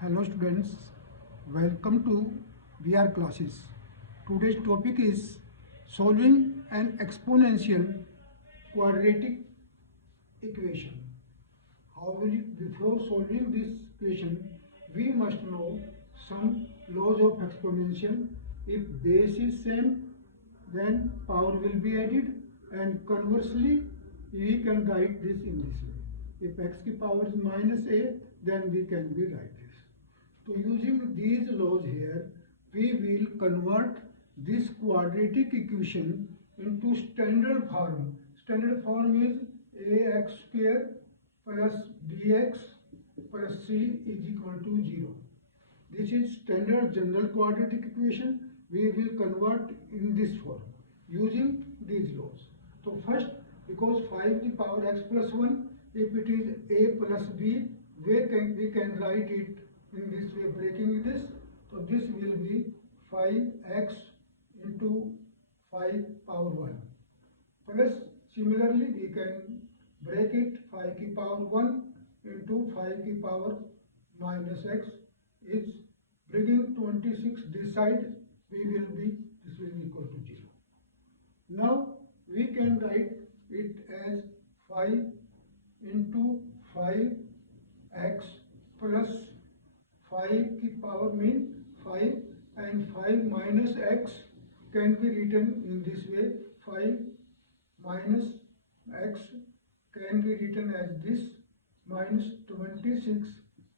Hello students, welcome to VR classes. Today's topic is solving an exponential quadratic equation. Before solving this equation, we must know some laws of exponential. If base is same, then power will be added, and conversely, we can write this in this way. If x की power is minus a, then we can be write this. So using these laws here, we will convert this quadratic equation into standard form. Standard form is ax square plus bx plus c is equal to 0. This is standard general quadratic equation. We will convert in this form using these laws. So first, because 5 to the power x plus 1, if it is a plus b, we can write it in this way, breaking this. So this will be 5x into 5 power 1 plus similarly we can break it 5 की power 1 into 5 की power minus x is bringing 26 this side, this will be equal to 0. Now we can write it as 5 into 5x plus 5 की power mean 5 and 5 minus x can be written in this way. 5 minus x can be written as this, minus 26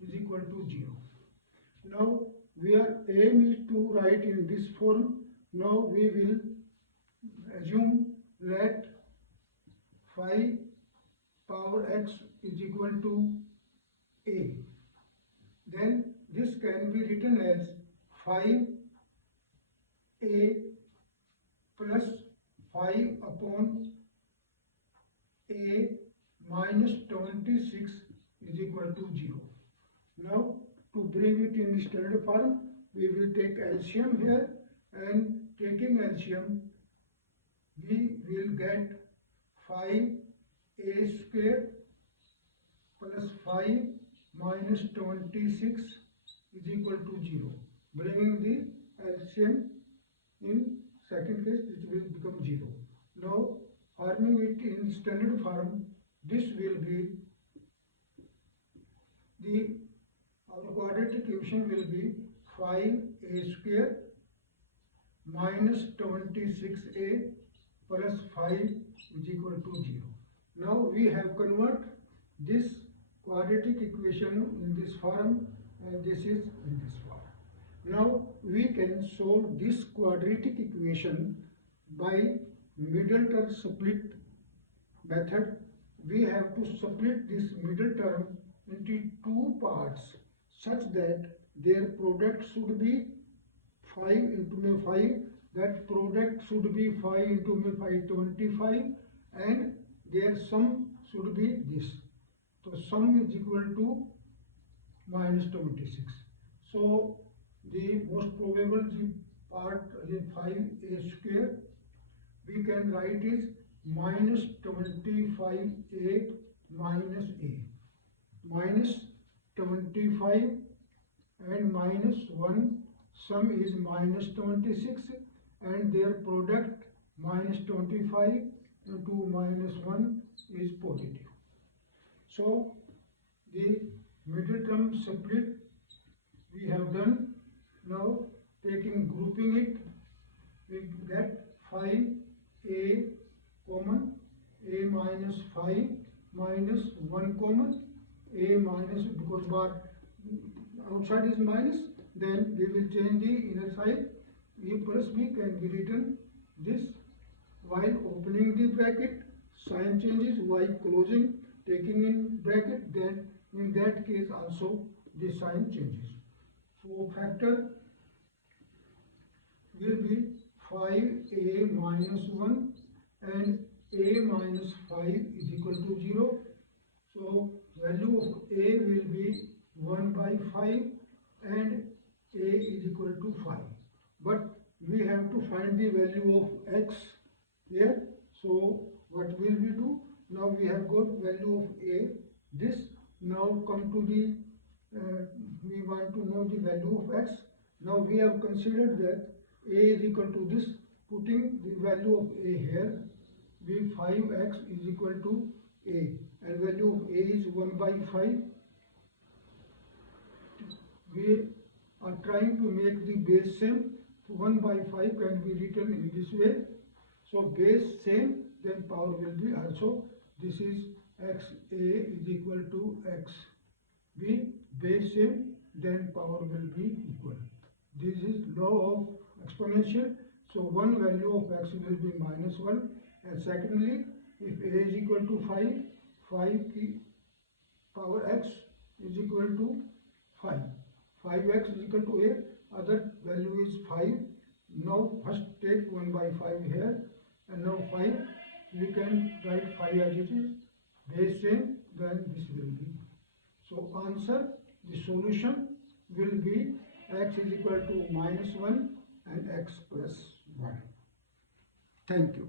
is equal to 0. Now our aim is to write in this form. Now we will assume that 5 power x is equal to a. Then this can be written as 5a plus 5 upon a minus 26 is equal to 0. Now to bring it in the standard form, we will take LCM here, and taking LCM we will get 5a square plus 5 minus 26 is equal to 0. Bringing the LCM in second case, it will become 0. Now forming it in standard form, this will be our quadratic equation will be 5a square minus 26a plus 5 is equal to 0. Now we have convert this quadratic equation in this form, and this is in this form. Now we can solve this quadratic equation by middle term split method. We have to split this middle term into two parts such that their product should be 5 into 5, that product should be 5 into 5 25, and their sum should be this. So sum is equal to minus 26. So the most probable part is 5a square. We can write is minus 25a minus a. Minus 25 and minus 1, sum is minus 26, and their product minus 25 into minus 1 is positive. So the middle term split we have done. Now taking grouping it, we get 5a common, a minus 5 minus 1 common, a minus, because bar outside is minus, then we will change the inner side. A plus b can be written this, while opening the bracket sign changes, while closing taking in bracket, then in that case also the sign changes. So factor will be 5a minus 1 and a minus 5 is equal to 0. So value of a will be 1 by 5 and a is equal to 5. But we have to find the value of x here. So what will we do? Now we have got value of a. This now come to the we want to know the value of x. Now we have considered that a is equal to this. Putting the value of a here, we 5x is equal to a, and value of a is 1 by 5. We are trying to make the base same, so 1 by 5 can be written in this way. So base same, then power will be also, this is xa is equal to xb, base same, then power will be equal. This is law of exponential, so one value of x will be minus 1, and secondly, if a is equal to 5 की power x is equal to 5. 5x is equal to a, other value is 5. Now first take 1 by 5 here, and now 5, we can write 5 as it is, base same, then this will be. So answer, the solution will be x is equal to minus 1 and x plus 1. Thank you.